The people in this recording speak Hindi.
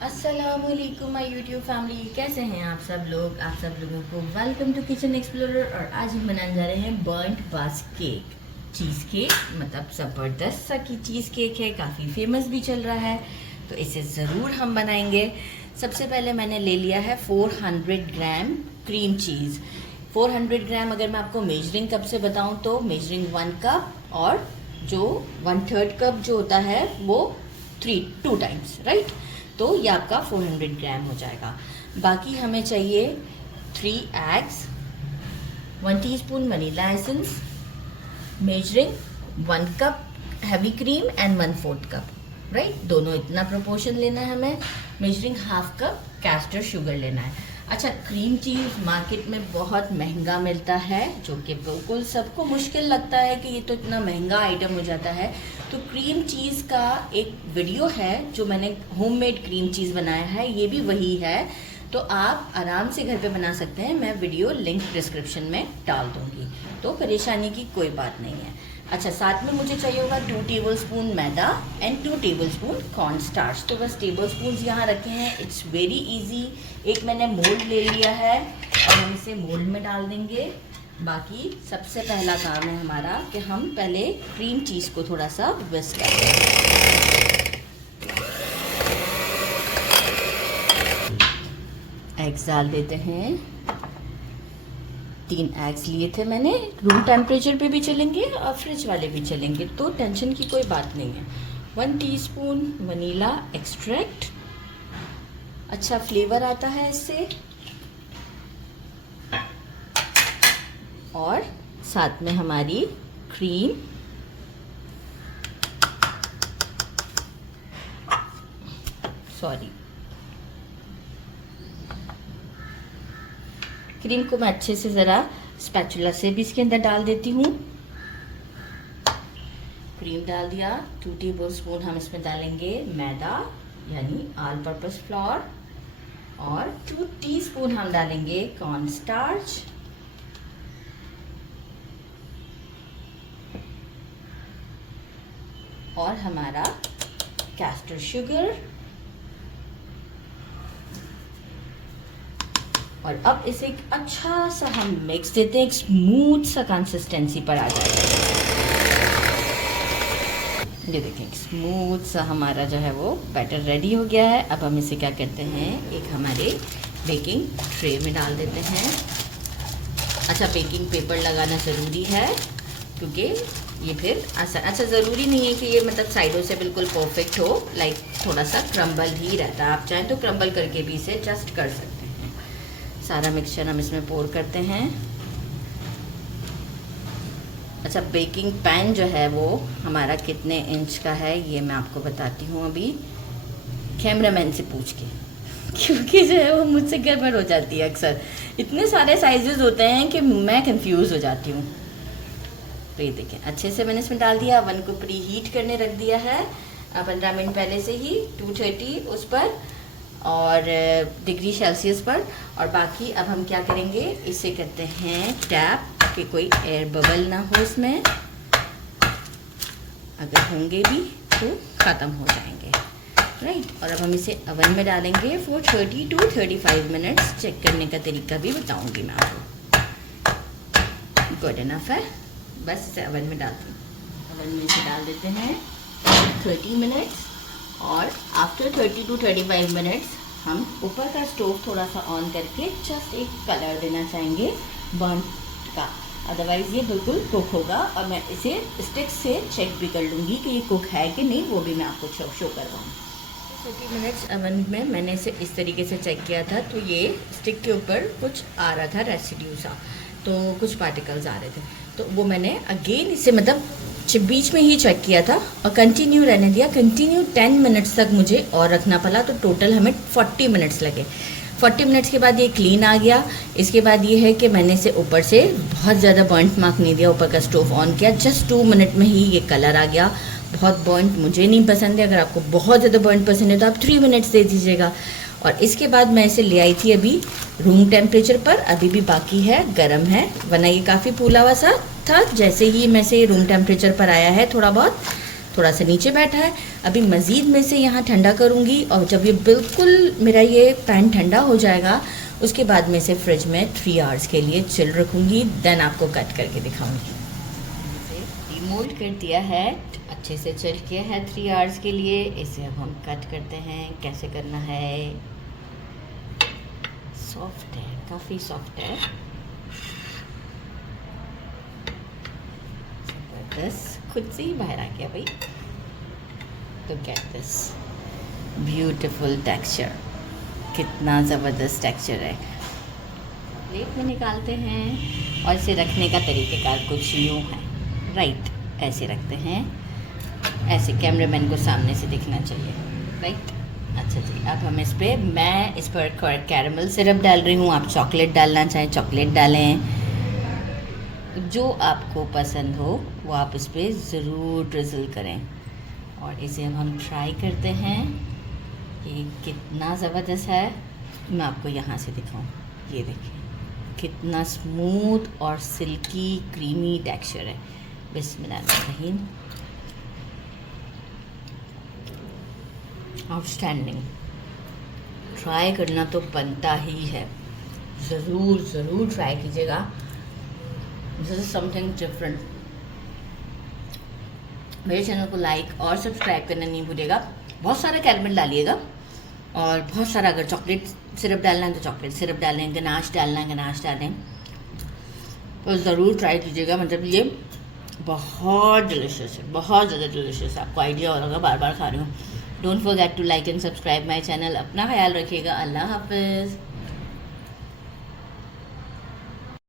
अस्सलामुअलैकुम माय यूट्यूब फैमिली, कैसे हैं आप सब लोग। आप सब लोगों को वेलकम टू किचन एक्सप्लोरर। और आज हम बनाने जा रहे हैं बर्न्ट बास केक, चीज़ केक। मतलब ज़बरदस्त सा की चीज़ केक है, काफ़ी फेमस भी चल रहा है, तो इसे ज़रूर हम बनाएंगे। सबसे पहले मैंने ले लिया है 400 ग्राम क्रीम चीज़। 400 ग्राम अगर मैं आपको मेजरिंग कप से बताऊं तो मेजरिंग 1 कप, और जो 1/3 कप जो होता है वो 2 टाइम्स, राइट। तो ये आपका 400 ग्राम हो जाएगा। बाकी हमें चाहिए 3 eggs, 1 teaspoon vanilla essence, measuring 1 cup heavy cream and 1/4 cup, right. दोनों इतना प्रोपोर्शन लेना है हमें। मेजरिंग 1/2 कप कैस्टर शुगर लेना है। अच्छा, क्रीम चीज़ मार्केट में बहुत महंगा मिलता है, जो कि बिल्कुल सबको मुश्किल लगता है कि ये तो इतना महंगा आइटम हो जाता है। तो क्रीम चीज़ का एक वीडियो है जो मैंने होममेड क्रीम चीज़ बनाया है, ये भी वही है, तो आप आराम से घर पे बना सकते हैं। मैं वीडियो लिंक डिस्क्रिप्शन में डाल दूँगी, तो परेशानी की कोई बात नहीं है। अच्छा, साथ में मुझे चाहिए होगा 2 tablespoon maida and 2 tablespoon corn starch. तो बस टेबलस्पून यहाँ रखे हैं, इट्स वेरी इजी। एक मैंने मोल्ड ले लिया है और हम इसे मोल्ड में डाल देंगे। बाकी सबसे पहला काम है हमारा कि हम पहले क्रीम चीज़ को थोड़ा सा विस्क कर दें। एग्स डाल देते हैं। 3 एग्स लिए थे मैंने, रूम टेम्परेचर पे भी चलेंगे और फ्रिज वाले भी चलेंगे, तो टेंशन की कोई बात नहीं है। 1 टीस्पून वनीला एक्सट्रैक्ट, अच्छा फ्लेवर आता है इससे। और साथ में हमारी क्रीम, क्रीम को मैं अच्छे से ज़रा स्पैचुला से भी इसके अंदर डाल देती हूँ। क्रीम डाल दिया। 2 टेबलस्पून हम इसमें डालेंगे मैदा यानी ऑल पर्पस फ्लोर, और 2 टीस्पून हम डालेंगे कॉर्न स्टार्च, और हमारा कैस्टर शुगर। और अब इसे एक अच्छा सा हम मिक्स देते हैं, एक स्मूथ सा कंसिस्टेंसी पर आ जाएगा। ये देखें, स्मूथ सा हमारा जो है वो बैटर रेडी हो गया है। अब हम इसे क्या करते हैं, एक हमारे बेकिंग ट्रे में डाल देते हैं। अच्छा, बेकिंग पेपर लगाना ज़रूरी है क्योंकि ये फिर आसान, अच्छा ज़रूरी नहीं है कि ये मतलब साइडों से बिल्कुल परफेक्ट हो, लाइक थोड़ा सा क्रम्बल ही रहता है। आप चाहें तो क्रम्बल करके भी इसे एडजस्ट कर सकते हैं। सारा मिक्सचर हम इसमें पोर करते हैं। अच्छा, बेकिंग पैन जो है वो हमारा कितने इंच का है ये मैं आपको बताती हूँ अभी कैमरामैन से पूछ के, क्योंकि जो है वो मुझसे गड़बड़ हो जाती है अक्सर। इतने सारे साइजेस होते हैं कि मैं कंफ्यूज हो जाती हूँ। तो ये देखें, अच्छे से मैंने इसमें डाल दिया। अवन को प्री हीट करने रख दिया है 15 मिनट पहले से ही, 230 उस पर और डिग्री सेल्सियस पर। और बाकी अब हम क्या करेंगे, इसे करते हैं टैप कि कोई एयर बबल ना हो इसमें, अगर होंगे भी तो ख़त्म हो जाएंगे, राइट। और अब हम इसे अवन में डालेंगे फॉर 30 to 35 मिनट्स। चेक करने का तरीका भी बताऊंगी मैं आपको। गुड इनफ है, बस इसे अवन में डालती हूँ। अवन में इसे डाल देते हैं 30 मिनट्स, और आफ्टर 30 to 35 मिनट्स हम ऊपर का स्टोव थोड़ा सा ऑन करके जस्ट एक कलर देना चाहेंगे बर्न का, अदरवाइज़ ये बिल्कुल कुक होगा। और मैं इसे स्टिक से चेक भी कर लूँगी कि ये कुक है कि नहीं, वो भी मैं आपको शो करवाऊँ। 30 मिनट्स अवन में मैंने इसे इस तरीके से चेक किया था, तो ये स्टिक के ऊपर कुछ आ रहा था रेसिड्यू सा, तो कुछ पार्टिकल्स आ रहे थे, तो वो मैंने अगेन इसे मतलब बीच में ही चेक किया था और कंटिन्यू रहने दिया। कंटिन्यू 10 मिनट्स तक मुझे और रखना पड़ा, तो टोटल हमें 40 मिनट्स लगे। 40 मिनट्स के बाद ये क्लीन आ गया। इसके बाद ये है कि मैंने इसे ऊपर से बहुत ज़्यादा बर्न्ट मार्क नहीं दिया, ऊपर का स्टोव ऑन किया, जस्ट 2 मिनट में ही ये कलर आ गया। बहुत बर्न्ट मुझे नहीं पसंद है, अगर आपको बहुत ज़्यादा बर्न्ट पसंद है तो आप 3 मिनट्स दे दीजिएगा। और इसके बाद मैं इसे ले आई थी अभी रूम टेम्परेचर पर, अभी भी बाकी है, गर्म है, वरना ये काफ़ी फूला हुआ सा था। जैसे ही मैं से रूम टेम्परेचर पर आया है, थोड़ा थोड़ा सा नीचे बैठा है। अभी मज़ीद में से यहाँ ठंडा करूँगी और जब ये बिल्कुल मेरा ये पैन ठंडा हो जाएगा उसके बाद में से फ्रिज में 3 आवर्स के लिए चिल रखूँगी, देन आपको कट करके दिखाऊँगी। इसे डीमोल्ड कर दिया है, अच्छे से चिल किया है 3 आवर्स के लिए। इसे अब हम कट करते हैं। कैसे करना है, सॉफ्ट है, काफ़ी सॉफ्ट है, जबरदस्त, खुद से ही बाहर आ गया भाई। तो गेट दिस ब्यूटीफुल टेक्सचर, कितना ज़बरदस्त टेक्सचर है। प्लेट में निकालते हैं और इसे रखने का तरीक़ेकार कुछ यूँ है, राइट, ऐसे रखते हैं, ऐसे कैमरामैन को सामने से दिखना चाहिए, राइट। अच्छा जी, अब हम मैं इस पर कैरमल सिरप डाल रही हूँ। आप चॉकलेट डालना चाहें चॉकलेट डालें, जो आपको पसंद हो वो आप इस पर ज़रूर ड्रिज़ल करें। और इसे अब हम ट्राई करते हैं कि कितना ज़बरदस्त है। मैं आपको यहाँ से दिखाऊं, ये देखिए कितना स्मूथ और सिल्की क्रीमी टेक्सचर है। बिस्मिल्लाहिर्रहमानिर्रहीम, आउटस्टैंडिंग। ट्राई करना तो बनता ही है, ज़रूर ज़रूर ट्राई कीजिएगा। This is something different. मेरे चैनल को लाइक और सब्सक्राइब करना नहीं भूलिएगा। बहुत सारा कैरमल डालिएगा और बहुत सारा, अगर चॉकलेट सिरप डालना है तो चॉकलेट सिरप डालें, गनाश डालना है गनाश डालें, तो ज़रूर ट्राई कीजिएगा। मतलब ये बहुत डिलीशियस है, बहुत ज़्यादा डिलीशियस है। आपको आइडिया होगा, बार बार खा रही हूँ। Don't forget to like and subscribe my channel. अपना ख्याल रखिएगा। अल्लाह हाफिज़।